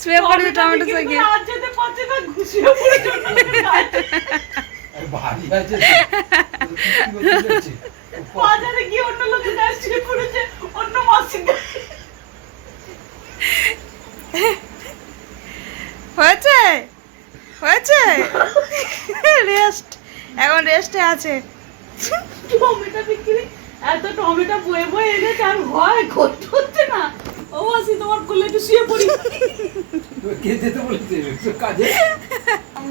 শুয়ে পড়েছে টমেটো শাকে। বাজারে গিয়ে অন্য লোকের গায়ে শুয়ে পড়েছে, অন্য মাসির গায়ে। হয়েছে হয়েছে রেস্ট, এখন রেস্টে আছে। টমেটো বিক্রি, এত টমেটো বয়ে বয়ে এনেছে আর হয় করতে হচ্ছে না। ও আসি তোমার কোলে একটু শুয়ে পড়ি। কে যেতে বলেছে কাজে?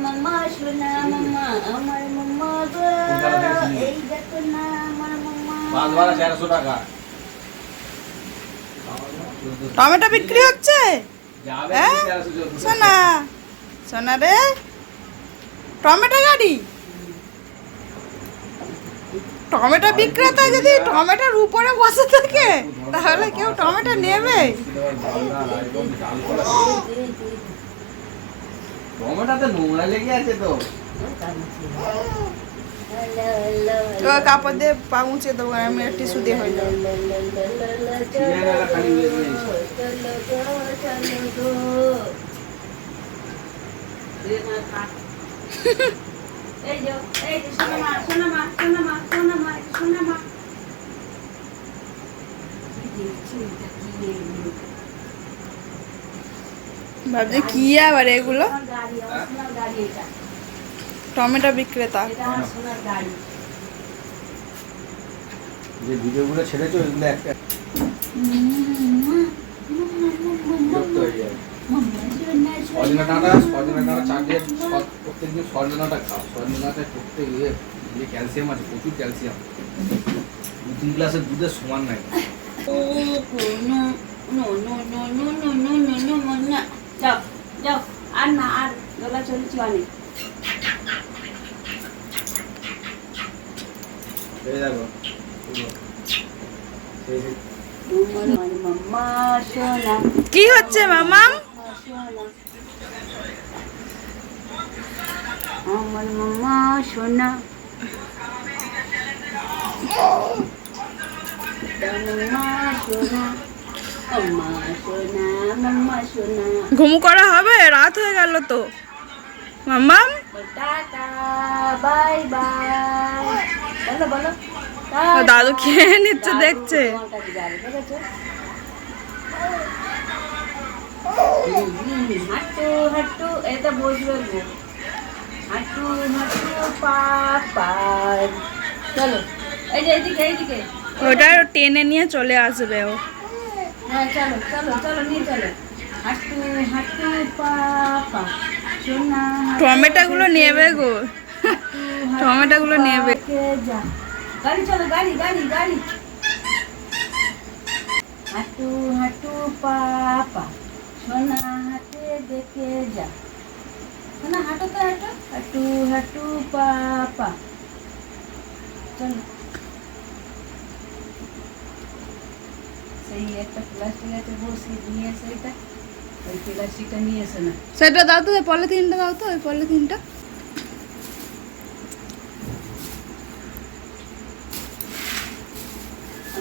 মাম্মা শোনা মাম্মা, আমার মাম্মা গো, এই দেখো না আমার মাম্মা। মাছ ভাড়া 400 টাকা। টমেটো বিক্রি হচ্ছে? যাবে হ্যাঁ? 400 সোনা সোনা রে, টমেটো গাড়ি, টমেটো বিক্রেতা যদি টমেটোর উপরে বসে থাকে তাহলে কেউ টমেটো নেবে? টমেটোতে নোংরা লেগে আছে তো। তো কাপড় দিয়ে পা মুছে দেবো, আমি টিস্যু দিয়ে হয়ে যাবে। এই যে শোনা মা, শোনা মা, শোনা মা, শোনা মা, শোনা মা। ভাবছি কি আবার এগুলো? আমার গাড়ি, আমার সোনার গাড়ি এটা। টমেটো বিক্রেতা। এটা আমার সোনার গাড়ি। যে ভিডিওগুলো ছেড়েছো এগুলো একটা বিরক্ত হয়ে যায়। সজনা ডাঁটা চাটে প্রত্যেকদিন সজনা ডাঁটা খাও। সজনা ডাঁটা করতে গিয়ে যে ক্যালসিয়াম আছে, প্রচুর ক্যালসিয়াম, 2-3 গ্লাসের দুধের সমান নাই। যাও যাও, আর না, আর গলা চলেছি অনেক। এই দেখো মাম্মা সোনা, কি হচ্ছে মামাম? আমার মাম্মা সোনা, মাম্মা সোনা, মাম্মা সোনা, মাম্মা সোনা। ঘুম করা হবে? রাত হয়ে গেল তো মামাম। Tata, bye bye. বলো বলো। ও দাদু খেয়ে নিচ্ছে, দেখছে। তোমার কাছে যাবে, দেখেছো? হাঁটু হাঁটু, এটা বসবে গো। হাঁটু হাঁটু পাপা। চলো, এই যে এইদিকে এইদিকে। ওটা টেনে নিয়ে চলে আসবে ও। হ্যাঁ চলো চলো চলো, নিয়ে চলো। হাঁটু হাঁটু পাপা, সোনা। টমেটো গুলো নেবে গো, টমেটো গুলো নেবে। যা, গাড়ি চলো, গাড়ি গাড়ি গাড়ি। হাঁটু হাঁটু পাপা, সোনা হাতে দেখে যা। সোনা হাঁটো তো, হাঁটো। হাঁটু হাঁটু পাপা, চলো। সেই একটা প্লাস্টিক আছে বসে নিয়ে এসে, এটা ওই প্লাস্টিকটা নিয়ে এসে না। সেটা দাও তো, ওই পলিথিনটা দাও তো, ওই পলিথিনটা।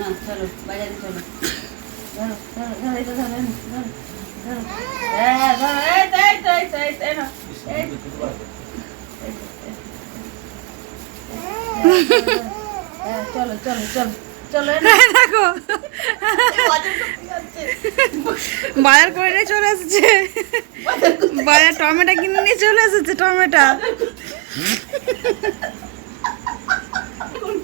না চলো বাজারে চলো। ধরো ধরো ধরো, এটা ধরো, ধরো ধরো। হ্যাঁ ধরো, এই তো এই তো এই তো এই তো, এই নাও, এই তো, এই তো, হ্যাঁ, চলো চলো চলো চলো, এই নাও। দেখো বাজার করে নিয়ে চলে এসেছে, বাজার টমেটো কিনে নিয়ে চলে এসেছে, টমেটো।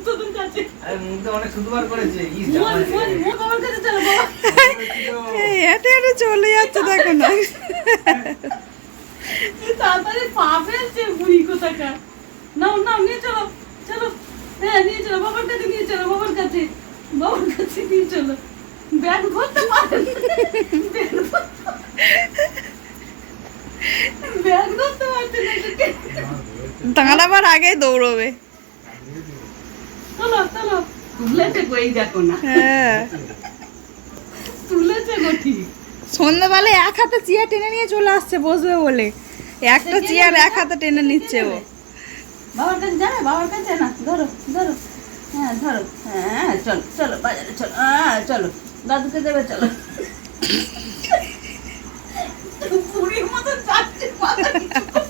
তোদের কাছে আরে মুখটা অনেক সুন্দর করেছে। ইস মোর জামাই মোর মোর বাবার কাছে চলো বাবা। এই হেঁটে হেঁটে চলে যাচ্ছে, দেখো না। তাড়াতাড়ি পা ফেলছে বুড়ি কোথাকার। নাও নাও, নিয়ে চলো চলো। হ্যাঁ নিয়ে চলো, বাবার কাছে নিয়ে চলো, বাবার কাছে, বাবার কাছে নিয়ে চলো। ব্যাগ ধরতে পারেন, ব্যাগ ধরতে পারছেন না। দাঁড়াবার আগেই দৌড়বে। চলো চলো, তুলেছে গো, এই দেখো না, হ্যাঁ, তুলেছে গো ঠিক। সন্ধ্যাবেলায় এক হাতে চেয়ার টেনে নিয়ে চলে আসছে বসবে বলে, একটা চেয়ার এক হাতে টেনে নিচ্ছে ও। বাবার কাছে যাবে, বাবার কাছে না, ধরো ধরো হ্যাঁ ধরো, হ্যাঁ চলো চলো বাজারে চলো, হ্যাঁ চলো দাদুকে দেবে চলো। পুরীর মতো যাচ্ছে মাথা নিচু করে।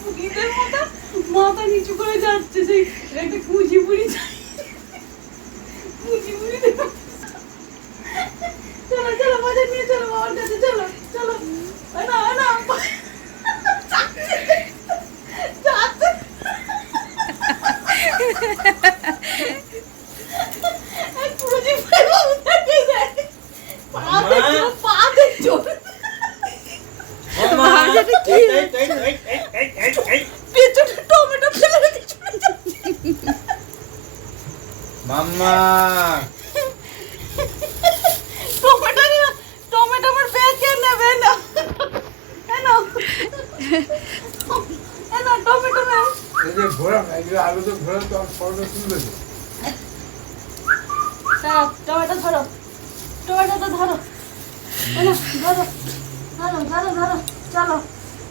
পুরীদের মতো মাথা নিচু করে যাচ্ছে, সেই একটা কুচি পুরি কুচি পুরি দেবো। চলো চলো বাজার নিয়ে চলো, বাবার কাছে চলো চলো। না না যাচ্ছে যাচ্ছে। কুচি পুরি বাবুটাকে দেয়। পা দেখছো ভাবছি কি পেছনে টমেটো ফেলে রেখে চলে যাচ্ছে। মাম্মা টমেটো আমার ব্যাগে নেবে না। এনো এনো টমেটো নাও। এই যে ঘোরা এগুলো আলু তো ঘোরা তো আর ফলটা তুলবে তো। দাও টমেটো ধরো, টমেটোটা ধরো। এনো ধরো ধরো ধরো ধরো, চলো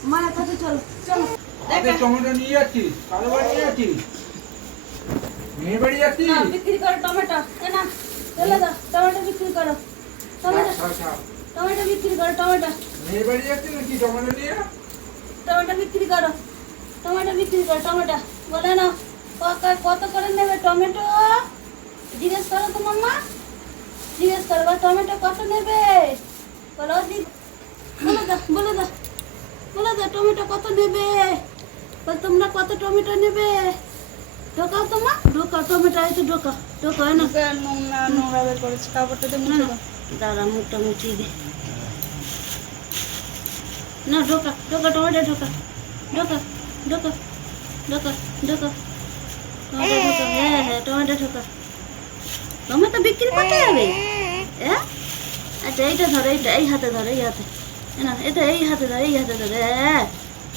মায়ের কাছে চলো চলো। আগে টমেটো নিয়ে যাচ্ছিস, কারো বাড়ি নিয়ে যাচ্ছিস, মেয়ের বাড়ি যাচ্ছিস? না বিক্রি করো টমেটো, এনা চলে দাও টমেটো বিক্রি করো, টমেটো টমেটো বিক্রি করো, টমেটো মেয়ের বাড়ি যাচ্ছিস নাকি টমেটো নিয়ে? টমেটো বিক্রি করো, টমেটো বিক্রি করো, টমেটো বলে না কত করে নেবে টমেটো? জিজ্ঞেস করো তো মাম্মা, জিজ্ঞেস করো বা টমেটো কত নেবে বলো। বলে দাও বলে দাও বলে দাও টমেটো কত নেবে, তোমরা কত টমেটো নেবে? ঢোকাও তোমা, ঢোকাও টমেটো, এই তো ঢোকাও ঢোকাও না। নোংরা নোংরা বের করেছে, কাপড়টাতে না মুছে না দাও। দাঁড়া মুখটা মুছিয়ে দে। না ঢোকা ঢোকা টমেটো ঢোকা ঢোকা ঢোকা ঢোকা ঢোকা টমেটো ঢোকা, হ্যাঁ হ্যাঁ টমেটো ঢোকা। টমেটো বিক্রি করতে যাবে? হ্যাঁ আচ্ছা এইটা ধরো, এইটা এই হাতে ধরো, এই হাতে না এটা এই হাতে ধরো, এই হাতে ধরো, হ্যাঁ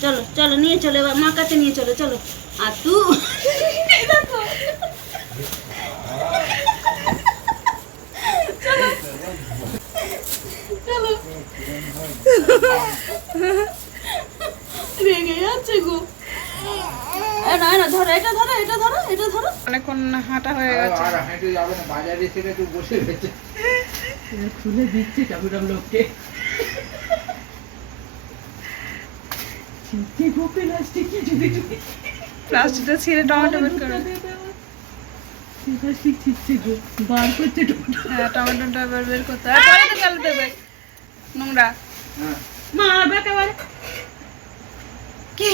চলো চলো নিয়ে চলো, এবার মা কাছে নিয়ে চলো চলো। আর তু দেখো চলো রেগে যাচ্ছে গো। না না ধরো এটা ধরো, এটা ধরো, এটা ধরো। অনেকক্ষণ হাঁটা হয়ে গেছে। আর হেঁটে যাবে না, বাজারে সেটা একটু বসে গেছে। খুলে দিচ্ছে চাবিটা লোককে। কি গো প্লাস্টিক কি যদি প্লাস্টিকটা ছিঁড়ে টমেটো বের করে। প্লাস্টিক ছিচ্ছে গো, বার করছে টমেটো। হ্যাঁ টমেটোটা বের বের করতে আর পরে তো ফেলে দেবে নোংরা। হ্যাঁ মা বেকার কি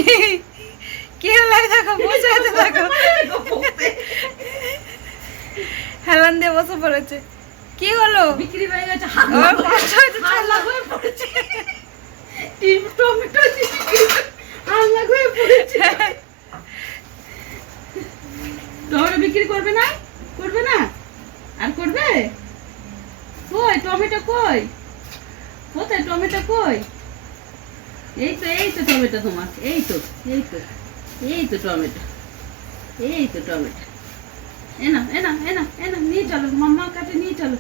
কি হলো দেখো, বসে আছে দেখো, হেলান দিয়ে বসে পড়েছে। কি হলো? বিক্রি হয়ে গেছে। ওর কষ্ট হয়েছে, হাল্লা হয়ে পড়েছে। টমেটো হাল্লা হয়ে পড়েছে। টমেটো বিক্রি করবে না? করবে না? আর করবে? কই টমেটো কই? কোথায় টমেটো কই? এই তো টমেটো তোমার, এই তো টমেটো, এই তো টমেটো। এনা এনা এনা এনা নিয়ে চলো, মাম্মার কাছে নিয়ে চলো,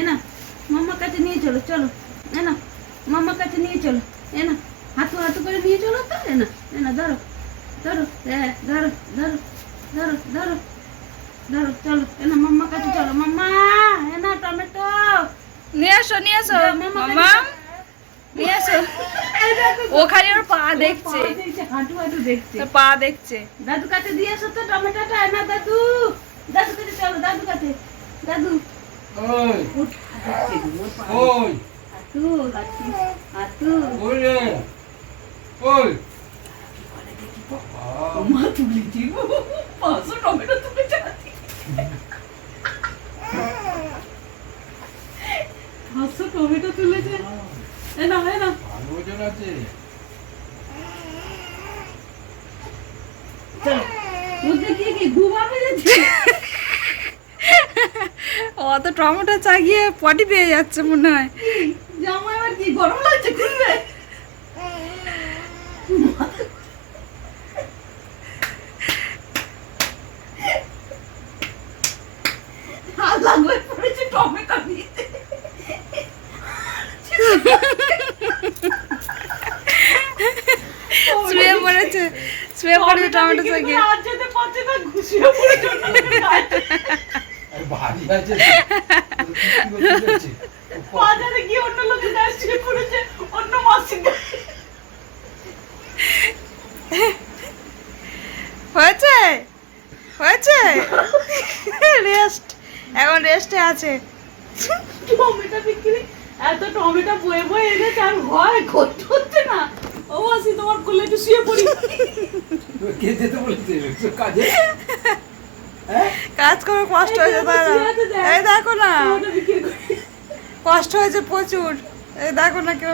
এনা মাম্মার কাছে নিয়ে চলো, চলো এনা মাম্মার কাছে নিয়ে চলো, এনা হাতু হাতু করে নিয়ে চলো তো, এনা এনা ধরো ধরো, হ্যাঁ ধরো ধরো ধরো ধরো ধরো, চলো এনা মাম্মার কাছে চলো, মাম্মা এনা টমেটো নিয়ে আসো নিয়ে আসো মামা, নিয়ে আসো। ও খালি ওর পা দেখছে, হাঁটু হাঁটু দেখছে। ওর পা দেখছে। দাদু কাছে দিয়ে আসো তো টমেটোটা, না দাদু, দাদু কাছে চলো, দাদু কাছে, দাদু ওই ওই হাতু হাতু হাতু ওই রে ওই মা তুলেছি গো, 500 টমেটো তুলে যাচ্ছি। 500 টমেটো তুলেছে। এ না এ না ভালো ওজন আছে। চলো বুঝতে কি ঘুমা ফেলেছে। অত টমেটো চাগিয়ে পটি পেয়ে যাচ্ছে মনে হয়। জামা এবার কি গরম লাগছে খুলবে? হাত লাগবে পড়েছে টমেটো নিতে। শুয়ে পড়েছে টমেটো চাগিয়ে। আর যেতে পারছে না, শুয়ে পড়েছে অন্য লোকের গায়ে। আর ভারী আছে তো। তো কি করতে যাচ্ছে? বাজারে গিয়ে অন্য লোকের গায়ে শুয়ে পড়েছে অন্য মাসির গায়ে। হয়েছে হয়েছে রেস্ট, এখন রেস্টে আছে। টমেটো বিক্রি, এত টমেটো বয়ে বয়ে এনেছে আর হয় করতে হচ্ছে না। ও মাসি তোমার কোলে একটু শুয়ে পড়ি। কে যেতে বলেছে এসব কাজে? হ্যাঁ? কাজ করে কষ্ট এই হয়েছে দেখো, তাই না? শুয়ে আছে দেখ। এই দেখো না, টমেটো বিক্রি করে। কষ্ট হয়েছে প্রচুর। এই দেখো না কেউ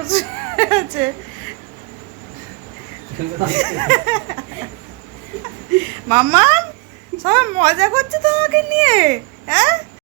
হয়েছে। মাম্মা সবাই মজা করছে তোমাকে নিয়ে, হ্যাঁ?